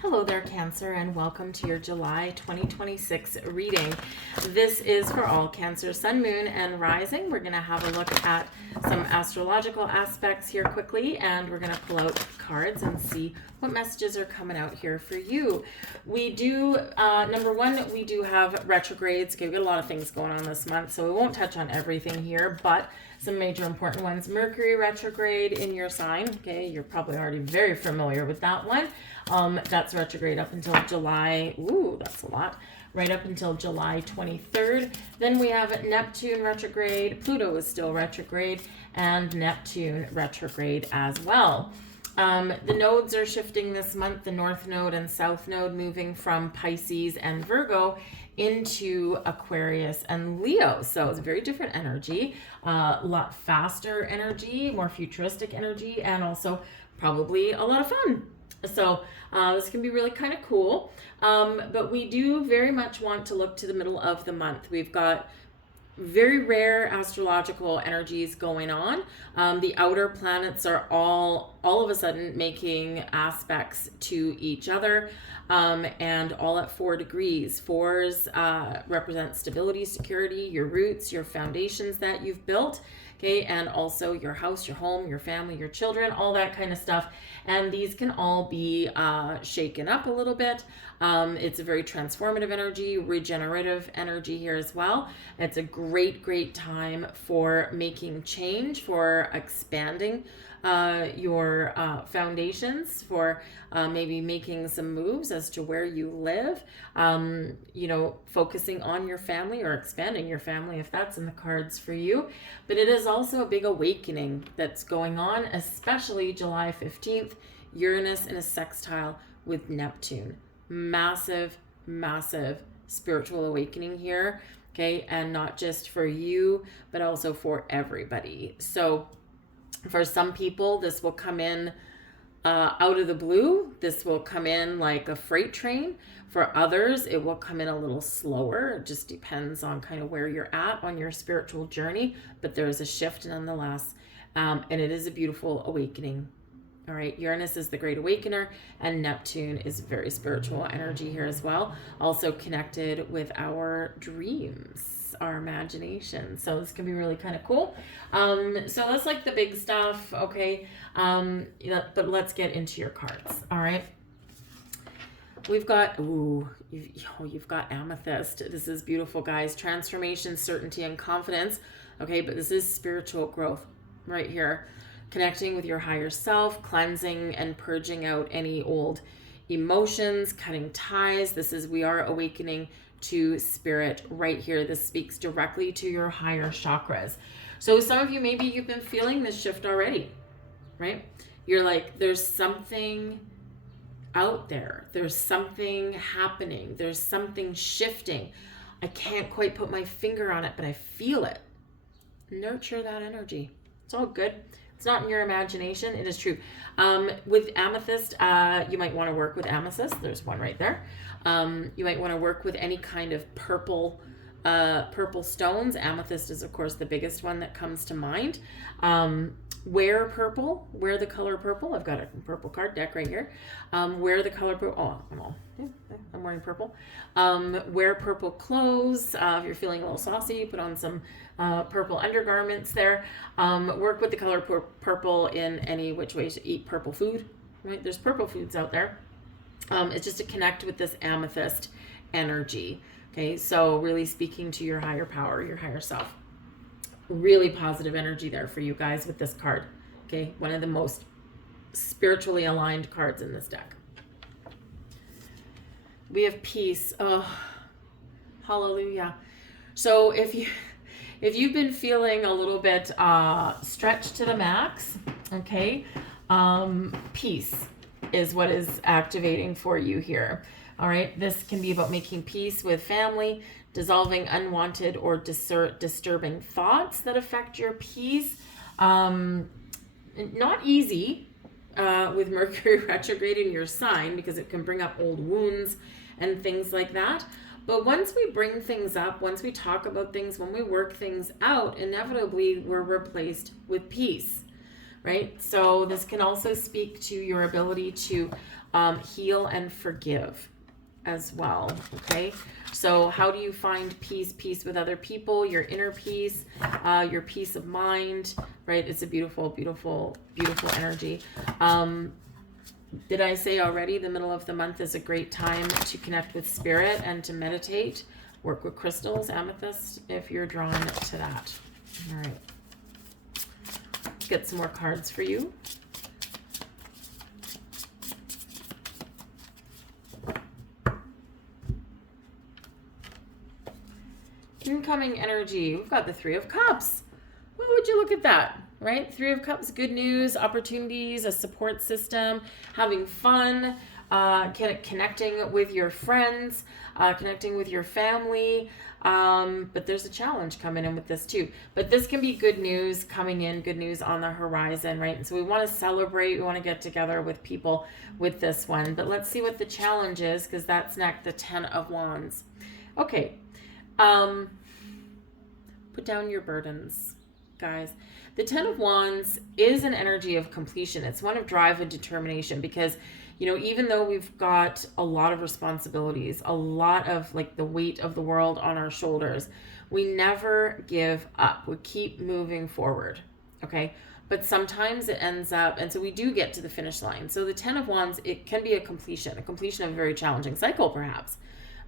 Hello there, Cancer, and welcome to your July 2026 reading. This is for all Cancer, Sun, Moon, and Rising. We're going to have a look at some astrological aspects here quickly, and we're going to pull out cards and see what messages are coming out here for you. We do, number one, we do have retrogrades. Okay, we've got a lot of things going on this month, so we won't touch on everything here, but some major important ones. Mercury retrograde in your sign. Okay, you're probably already very familiar with that one. That's retrograde up until July. Ooh, that's a lot. Right up until July 23rd. Then we have Neptune retrograde. Pluto is still retrograde, and Neptune retrograde as well. The nodes are shifting this month. The North Node and South Node moving from Pisces and Virgo into Aquarius and Leo. So it's a very different energy, a lot faster energy, more futuristic energy, and also probably a lot of fun. So this can be really kind of cool. But we do very much want to look to the middle of the month. We've got very rare astrological energies going on. The outer planets are all of a sudden making aspects to each other, and all at 4 degrees. Fours represent stability, security, your roots, your foundations that you've built. Okay, and also your house, your home, your family, your children, all that kind of stuff. And these can all be shaken up a little bit. It's a very transformative energy, regenerative energy here as well. It's a great time for making change, for expanding your foundations, for maybe making some moves as to where you live, focusing on your family or expanding your family if that's in the cards for you. But it is also a big awakening that's going on, especially July 15th, Uranus in a sextile with Neptune. Massive spiritual awakening here, okay? And not just for you, but also for everybody. So for some people, this will come in out of the blue. This will come in like a freight train. For others, it will come in a little slower. It just depends on kind of where you're at on your spiritual journey, but there's a shift nonetheless, and it is a beautiful awakening. All right, Uranus is the great awakener, and Neptune is very spiritual energy here as well. Also connected with our dreams, our imagination. So this can be really kind of cool. So that's like the big stuff, okay? But let's get into your cards, all right? We've got, you've got amethyst. This is beautiful, guys. Transformation, certainty, and confidence. Okay, but this is spiritual growth right here. Connecting with your higher self, cleansing and purging out any old emotions, cutting ties. We are awakening to spirit right here. This speaks directly to your higher chakras. So some of you, maybe you've been feeling this shift already, right? You're like, there's something out there. There's something happening. There's something shifting. I can't quite put my finger on it, but I feel it. Nurture that energy. It's all good. It's not in your imagination. It is true. With amethyst, you might want to work with amethyst. There's one right there. You might want to work with any kind of purple stones. Amethyst is, of course, the biggest one that comes to mind. Wear purple. Wear the color purple. I've got a purple card deck right here. Wear the color purple. I'm wearing purple. Wear purple clothes. If you're feeling a little saucy, put on some purple undergarments there. Work with the color purple in any which way to eat purple food. Right? There's purple foods out there. It's just to connect with this amethyst energy. Okay, so really speaking to your higher power, your higher self. Really positive energy there for you guys with this card. Okay, one of the most spiritually aligned cards in this deck. We have peace. Oh, hallelujah. So if you've been feeling a little bit stretched to the max, okay, peace is what is activating for you here. All right, this can be about making peace with family, dissolving unwanted or disturbing thoughts that affect your peace. Not easy with Mercury retrograde in your sign, because it can bring up old wounds and things like that. But once we bring things up, once we talk about things, when we work things out, inevitably we're replaced with peace. right? So this can also speak to your ability to Heal and forgive as well. Okay. So how do you find peace? Peace with other people, your inner peace, your peace of mind, right? It's a beautiful, beautiful, beautiful energy. Did I say already the middle of the month is a great time to connect with spirit and to meditate? Work with crystals, amethyst, if you're drawn to that. All right. Get some more cards for you. Incoming energy. We've got the Three of Cups. Well, would you look at that, right? Three of Cups, good news, opportunities, a support system, having fun, connecting with your friends, connecting with your family. But there's a challenge coming in with this too. But this can be good news coming in, good news on the horizon, right? And so we want to celebrate, we want to get together with people with this one. But let's see what the challenge is, because that's next, the Ten of Wands. Okay. Put down your burdens, guys. The Ten of Wands is an energy of completion. It's one of drive and determination, because, you know, even though we've got a lot of responsibilities, a lot of like the weight of the world on our shoulders, we never give up. We keep moving forward. Okay. But sometimes it ends up, and so we do get to the finish line. So the Ten of Wands, it can be a completion of a very challenging cycle, perhaps.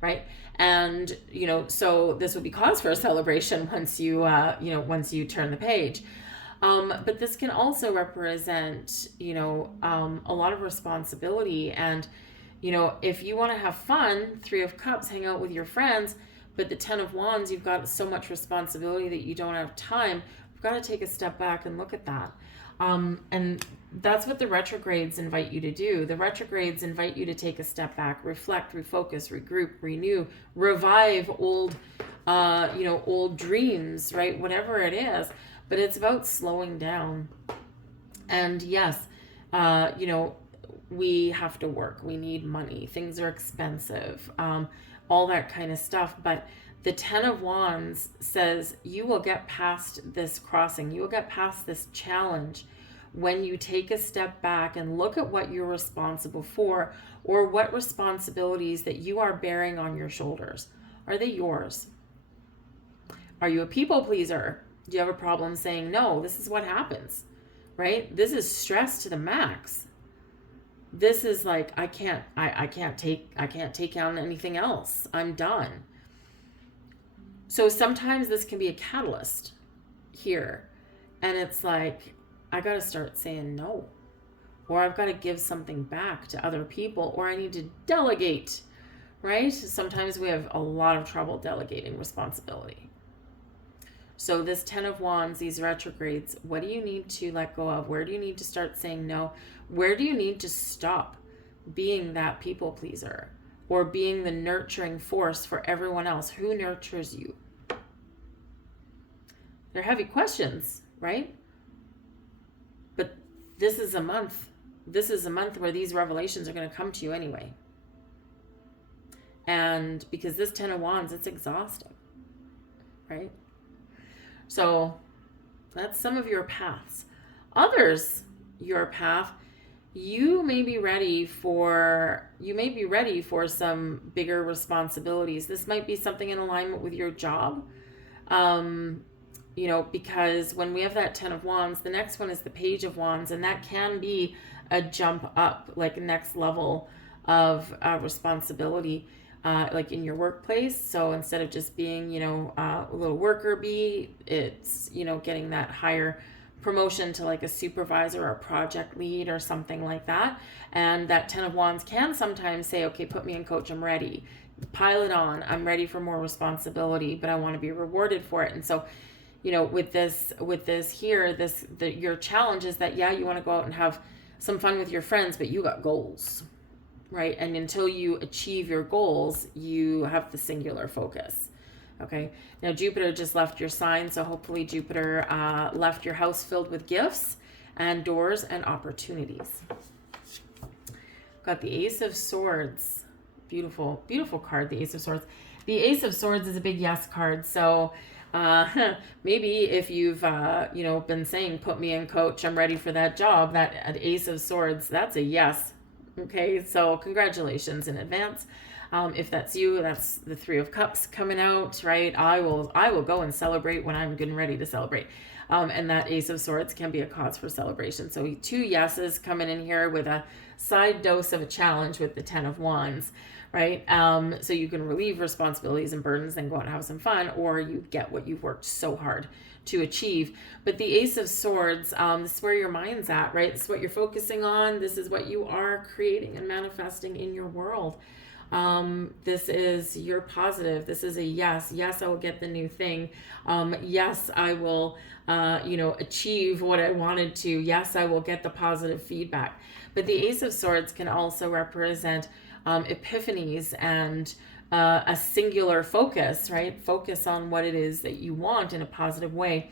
Right. And, you know, so this would be cause for a celebration once you, once you turn the page. But this can also represent, you know, a lot of responsibility. And, you know, if you want to have fun, Three of Cups, hang out with your friends, but the Ten of Wands, you've got so much responsibility that you don't have time. We've got to take a step back and look at that. And that's what the retrogrades invite you to do. The retrogrades invite you to take a step back, reflect, refocus, regroup, renew, revive old dreams, right? Whatever it is. But it's about slowing down. And yes, we have to work. We need money. Things are expensive. All that kind of stuff. But the Ten of Wands says you will get past this crossing. You will get past this challenge when you take a step back and look at what you're responsible for, or what responsibilities that you are bearing on your shoulders. Are they yours? Are you a people pleaser? Do you have a problem saying no? This is what happens, right? This is stress to the max. This is like, I can't take on anything else. I'm done. So sometimes this can be a catalyst here. And it's like, I got to start saying no. Or I've got to give something back to other people. Or I need to delegate, right? Sometimes we have a lot of trouble delegating responsibility. So this Ten of Wands, these retrogrades, what do you need to let go of? Where do you need to start saying no? Where do you need to stop being that people pleaser? Or being the nurturing force for everyone else? Who nurtures you? They're heavy questions, right? But this is a month. This is a month where these revelations are going to come to you anyway. And because this Ten of Wands, it's exhausting, right? So that's some of your paths. Others, your path, you may be ready for some bigger responsibilities. This might be something in alignment with your job. Because when we have that Ten of Wands, the next one is the Page of Wands, and that can be a jump up, like next level of responsibility, like in your workplace. So instead of just being, a little worker bee, it's, getting that higher promotion to like a supervisor or a project lead or something like that. And that Ten of Wands can sometimes say, okay, put me in, coach, I'm ready. Pile it on. I'm ready for more responsibility, but I want to be rewarded for it. And so, with this here, your challenge is that, you want to go out and have some fun with your friends, but you got goals, right? And until you achieve your goals, you have the singular focus. Okay. Now Jupiter just left your sign. So hopefully Jupiter left your house filled with gifts and doors and opportunities. Got the Ace of Swords. Beautiful, beautiful card, the Ace of Swords. The Ace of Swords is a big yes card. So maybe if you've, been saying, put me in, coach, I'm ready for that job, that Ace of Swords, that's a yes. Okay, so congratulations in advance. If that's you, that's the Three of Cups coming out, right? I will go and celebrate when I'm good and ready to celebrate. And that Ace of Swords can be a cause for celebration. So 2 yeses coming in here with a side dose of a challenge with the Ten of Wands, right? So you can relieve responsibilities and burdens and go out and have some fun, or you get what you've worked so hard to achieve. But the Ace of Swords, this is where your mind's at, right? This is what you're focusing on. This is what you are creating and manifesting in your world. This is your positive. This is a yes. Yes, I will get the new thing. Yes, I will, achieve what I wanted to. Yes, I will get the positive feedback. But the Ace of Swords can also represent epiphanies and a singular focus, right? Focus on what it is that you want in a positive way.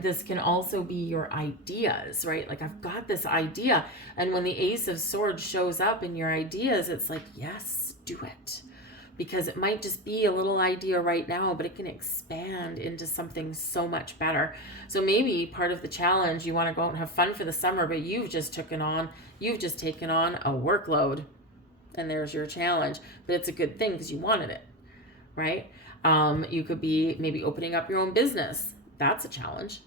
This can also be your ideas, right? Like, I've got this idea. And when the Ace of Swords shows up in your ideas, it's like, yes, do it. Because it might just be a little idea right now, but it can expand into something so much better. So maybe part of the challenge, you want to go out and have fun for the summer, but you've just taken on a workload. And there's your challenge, but it's a good thing because you wanted it, right? You could be maybe opening up your own business. That's a challenge,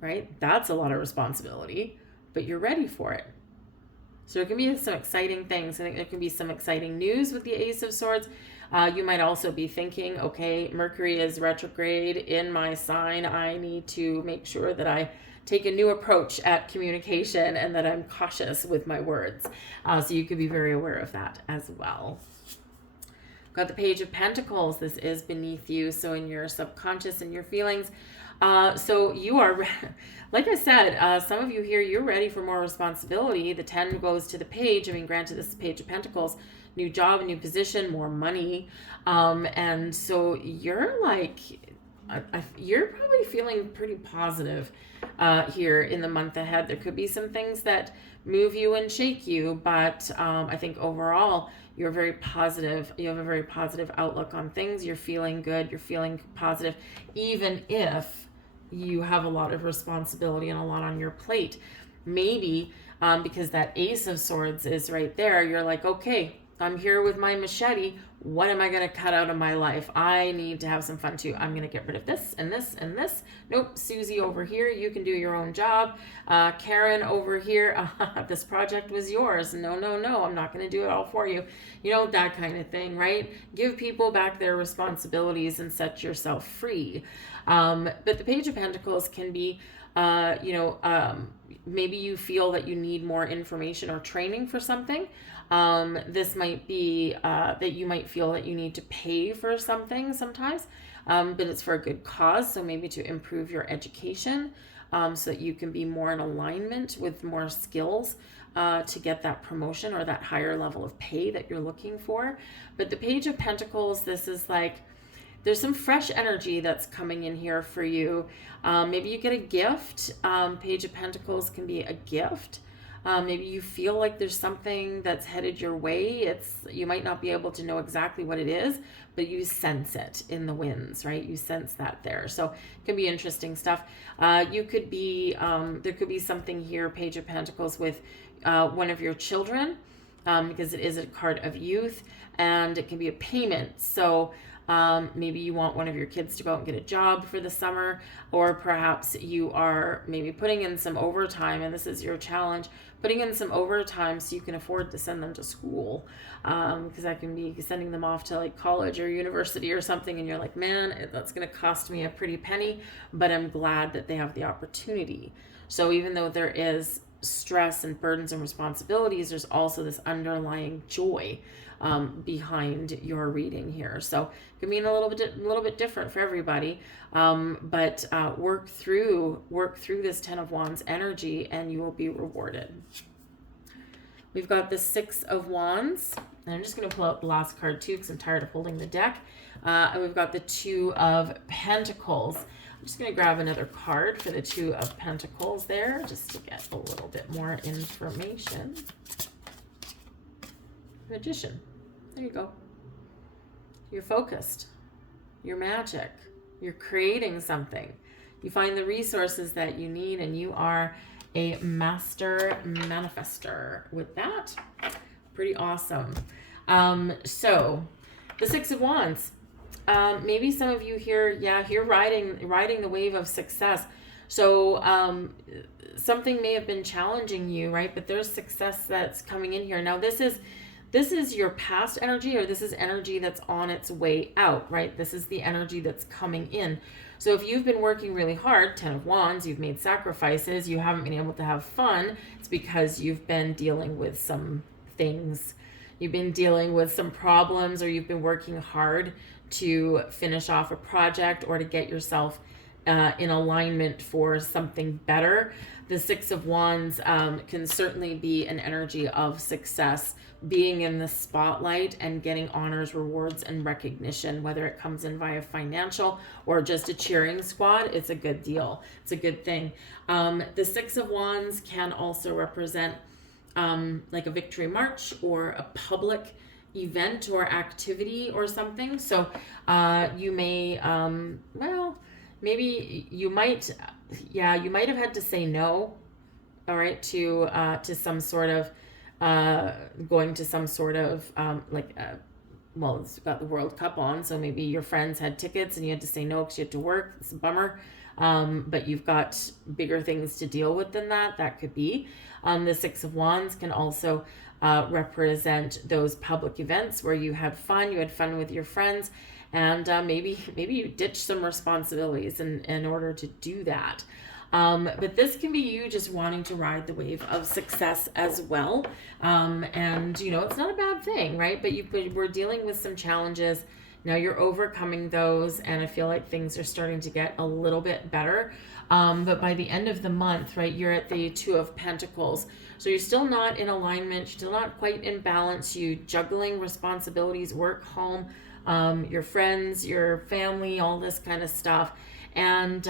right? That's a lot of responsibility, but you're ready for it. So there can be some exciting things. I think there can be some exciting news with the Ace of Swords. You might also be thinking, okay, Mercury is retrograde in my sign. I need to make sure that I take a new approach at communication and that I'm cautious with my words. So you could be very aware of that as well. Got the Page of Pentacles. This is beneath you, so in your subconscious and your feelings. So you are, like I said, some of you here, you're ready for more responsibility. The 10 goes to the Page. I mean, granted, this is Page of Pentacles. New job, new position, more money. And so you're like, you're probably feeling pretty positive here in the month ahead. There could be some things that move you and shake you, but I think overall you're very positive. You have a very positive outlook on things. You're feeling good. You're feeling positive, even if you have a lot of responsibility and a lot on your plate. Maybe because that Ace of Swords is right there, you're like, okay, I'm here with my machete. What am I going to cut out of my life? I need to have some fun too. I'm going to get rid of this and this and this. Nope, Susie over here, you can do your own job. Karen over here, this project was yours. No, I'm not going to do it all for you. You know, that kind of thing, right? Give people back their responsibilities and set yourself free. But the Page of Pentacles can be, maybe you feel that you need more information or training for something. This might be that you might feel that you need to pay for something sometimes, but it's for a good cause. So maybe to improve your education so that you can be more in alignment with more skills to get that promotion or that higher level of pay that you're looking for. But the Page of Pentacles, this is like, there's some fresh energy that's coming in here for you. Maybe you get a gift. Page of Pentacles can be a gift. Maybe you feel like there's something that's headed your way. You might not be able to know exactly what it is, but you sense it in the winds, right? You sense that there. So it can be interesting stuff. You could be, there could be something here, Page of Pentacles, with one of your children, because it is a card of youth, and it can be a payment. So maybe you want one of your kids to go out and get a job for the summer, or perhaps you are maybe putting in some overtime, and this is your challenge, putting in some overtime so you can afford to send them to school, because that can be sending them off to like college or university or something, and you're like, man, that's going to cost me a pretty penny, but I'm glad that they have the opportunity. So even though there is stress and burdens and responsibilities, there's also this underlying joy behind your reading here. So it can mean a little bit different for everybody, but work through this Ten of Wands energy and you will be rewarded. We've got the Six of Wands, and I'm just going to pull out the last card too because I'm tired of holding the deck. And we've got the Two of Pentacles. I'm just going to grab another card for the Two of Pentacles there just to get a little bit more information. Magician. There you go. You're focused. You're magic. You're creating something. You find the resources that you need, and you are a master manifester. With that, Pretty awesome. So the Six of Wands. Maybe some of you here, here riding the wave of success. So something may have been challenging you, right? But there's success that's coming in here. Now this is your past energy, or this is energy that's on its way out, right? This is the energy that's coming in. So if you've been working really hard, 10 of Wands, you've made sacrifices, you haven't been able to have fun, it's because you've been dealing with some things. You've been dealing with some problems, or you've been working hard to finish off a project or to get yourself in alignment for something better. The Six of Wands can certainly be an energy of success, being in the spotlight and getting honors, rewards, and recognition, whether it comes in via financial or just a cheering squad. It's a good deal. It's a good thing. The Six of Wands can also represent like a victory march or a public event or activity or something. So you may maybe you might have had to say no, all right, to some sort of going to some sort of it's got the World Cup on, so maybe your friends had tickets and you had to say no because you had to work. It's a bummer. But you've got bigger things to deal with than that. That could be. The Six of Wands can also represent those public events where you had fun with your friends, and maybe you ditch some responsibilities in order to do that. But this can be you just wanting to ride the wave of success as well. And it's not a bad thing, right? But we're dealing with some challenges. Now you're overcoming those, and I feel like things are starting to get a little bit better. But by the end of the month, right, you're at the Two of Pentacles. So you're still not in alignment, still not quite in balance. You juggling responsibilities, work, home, your friends, your family, all this kind of stuff. And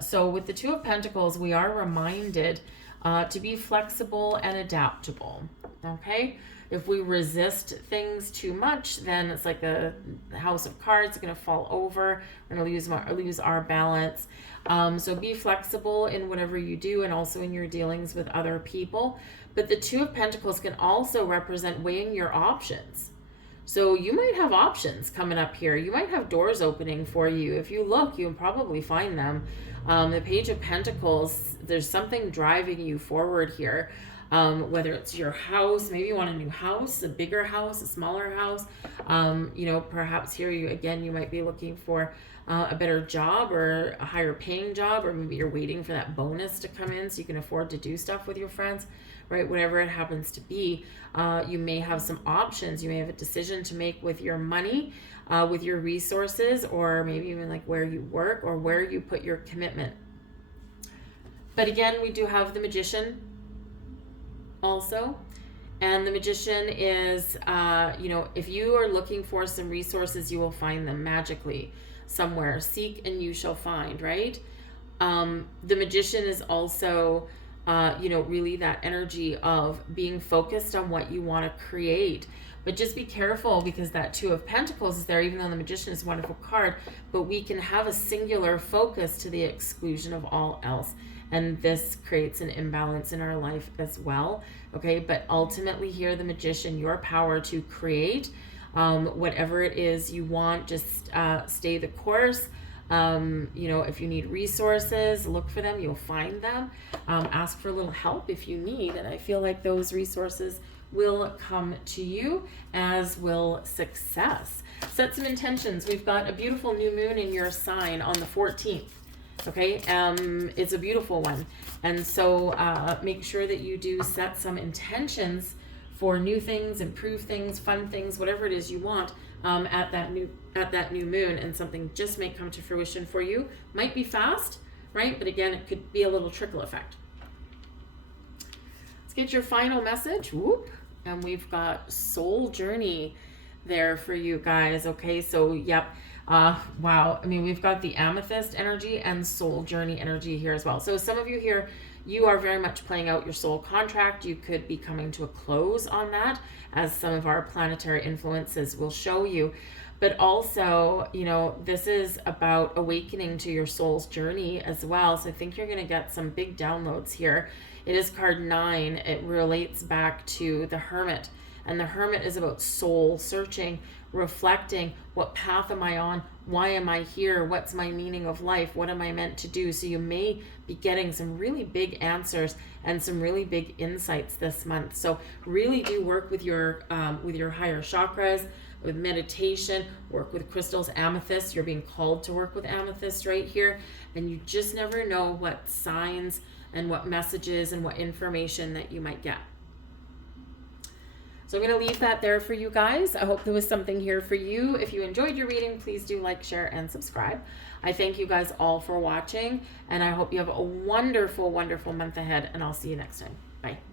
so with the Two of Pentacles, we are reminded to be flexible and adaptable, okay? If we resist things too much, then it's like a house of cards going to fall over. We're going to lose our balance. So be flexible in whatever you do, and also in your dealings with other people. But the Two of Pentacles can also represent weighing your options. So you might have options coming up here. You might have doors opening for you. If you look, you'll probably find them. The Page of Pentacles, there's something driving you forward here. Whether it's your house, maybe you want a new house, a bigger house, a smaller house. Perhaps here you might be looking for a better job or a higher paying job, or maybe you're waiting for that bonus to come in so you can afford to do stuff with your friends, right? Whatever it happens to be, you may have some options. You may have a decision to make with your money, with your resources, or maybe even like where you work or where you put your commitment. But again, we do have the Magician also. And the Magician is, if you are looking for some resources, you will find them magically somewhere. Seek and you shall find, right? The Magician is also, really that energy of being focused on what you want to create. But just be careful, because that Two of Pentacles is there, even though the Magician is a wonderful card, but we can have a singular focus to the exclusion of all else. And this creates an imbalance in our life as well. Okay, but ultimately here, the Magician, your power to create whatever it is you want, just stay the course. If you need resources, look for them, you'll find them. Ask for a little help if you need, and I feel like those resources will come to you, as will success. Set some intentions. We've got a beautiful new moon in your sign on the 14th. Okay, it's a beautiful one, and so make sure that you do set some intentions for new things, improve things, fun things, whatever it is you want at that new moon, and something just may come to fruition for you. Might be fast, right? But again, it could be a little trickle effect. Let's get your final message. Whoop, and we've got Soul Journey there for you guys. Okay, so yep. Wow. I mean, we've got the Amethyst energy and Soul Journey energy here as well. So some of you here, you are very much playing out your soul contract. You could be coming to a close on that, as some of our planetary influences will show you. But also, this is about awakening to your soul's journey as well. So I think you're going to get some big downloads here. It is card 9. It relates back to the Hermit. And the Hermit is about soul searching, reflecting, what path am I on? Why am I here? What's my meaning of life? What am I meant to do? So you may be getting some really big answers and some really big insights this month. So really do work with your higher chakras, with meditation, work with crystals, amethyst. You're being called to work with amethyst right here. And you just never know what signs and what messages and what information that you might get. So I'm going to leave that there for you guys. I hope there was something here for you. If you enjoyed your reading, please do like, share, and subscribe. I thank you guys all for watching, and I hope you have a wonderful, wonderful month ahead, and I'll see you next time. Bye.